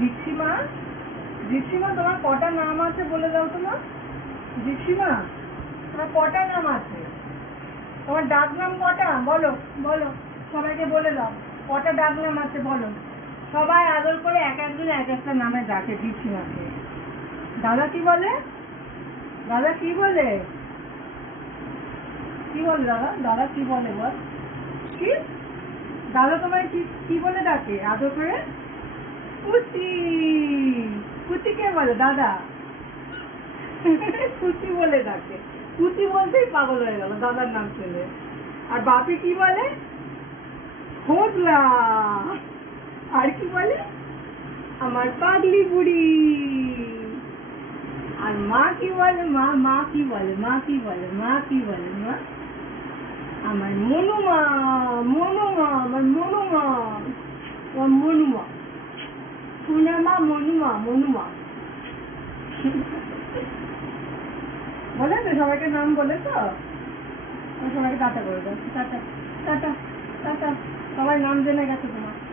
জিপসিমা, জিপসিমা তোমার কটা নাম আছে বলে দাও তো মা। জিপসিমা তোমার কটা নাম আছে? তোমার ডাক নাম কটা বলো? বলো, সবাইকে বলে দাও কটা ডাক নাম আছে বলো। সবাই আদর করে এক একজন এক একটা নামে ডাকে জিপসিমাকে। দাদা কি বলে? দাদা কি বলে? কি বলে দাদা? দাদা কি বলে বল? কি দাদা তোমায় কি বলে ডাকে আদর করে? পুচি। পুচি কে বলে? দাদা পুচি বলে ডাকে। পুচি বলতেই পাগল হয়ে গেল দাদার নাম শুনে। আর বাপি কি বলে? হোগলা। আর কি বলে? আমার পাগলি বুড়ি। আর মা কি বলে? মা কি বলে? মা কি বলে? মা কি বলে? মা আমার মনুমা। মনুমা, আমার মনুমা, আমার মনুমা, সুনামা মনুমা, মনুমা। বলে তো সবাইকে নাম বলে তো? সবাইকে টাটা করে দাও। Tata tata tata. সবাই নাম জেনে গেছে তোমার।